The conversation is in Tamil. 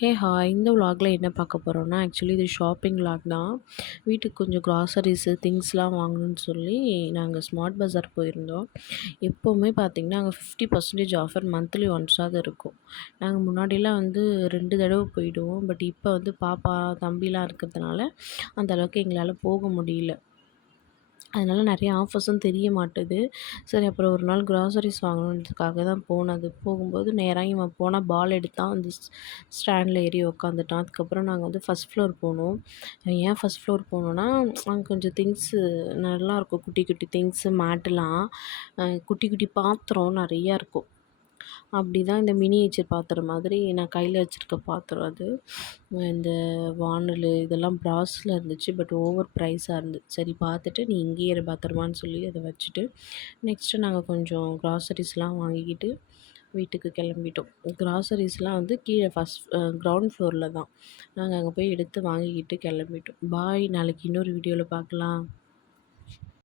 ஹாய் இந்த விலாகில் என்ன பார்க்க போகிறோம்னா ஆக்சுவலி இது ஷாப்பிங் விலாக் தான். வீட்டுக்கு கொஞ்சம் க்ராசரிஸு திங்ஸ்லாம் வாங்கணும்னு சொல்லி நாங்கள் ஸ்மார்ட் பஸார் போயிருந்தோம். எப்போவுமே பார்த்திங்கன்னா அங்கே 50% ஆஃபர் மந்த்லி ஒன்ஸாவது இருக்கும். நாங்கள் முன்னாடிலாம் வந்து 2 தடவை போயிடுவோம். பட் இப்போ வந்து பாப்பா தம்பிலாம் இருக்கிறதுனால அந்த அளவுக்கு எங்களால் போக முடியல. அதனால் நிறைய ஆஃபர்ஸும் தெரிய மாட்டுது. சரி அப்புறம் ஒரு நாள் க்ராசரிஸ் வாங்கணுன்றதுக்காக தான் போனது. போகும்போது நேராக இவன் போனான், பால் எடுத்தான், அந்த ஸ்டாண்டில் ஏறி உக்காந்துட்டான். அதுக்கப்புறம் நாங்கள் வந்து ஃபஸ்ட் ஃப்ளோர் போனோம். ஏன் ஃபஸ்ட் ஃப்ளோர் போனோன்னா, அங்கே கொஞ்சம் திங்ஸு நல்லாயிருக்கும். குட்டி குட்டி திங்ஸு மேட்டுலாம், குட்டி குட்டி பாத்திரம் நிறையா இருக்கும். அப்படி தான் இந்த மினியேச்சர் பாத்திரம் மாதிரி நான் கையில் வச்சுருக்க பாத்திரம் அது. இந்த வானல் இதெல்லாம் பிராஸில் இருந்துச்சு. பட் ஓவர் ப்ரைஸாக இருந்துச்சு. சரி பார்த்துட்டு நீ இங்கேயே இரு பத்திரமான்னு சொல்லி அதை வச்சுட்டு நெக்ஸ்ட்டு நாங்கள் கொஞ்சம் க்ராசரிஸ்லாம் வாங்கிக்கிட்டு வீட்டுக்கு கிளம்பிட்டோம். க்ராசரிஸ்லாம் வந்து கீழே கிரவுண்ட் ஃப்ளோரில் தான். நாங்கள் அங்கே போய் எடுத்து வாங்கிக்கிட்டு கிளம்பிட்டோம். பாய், நாளைக்கு இன்னொரு வீடியோவில் பார்க்கலாம்.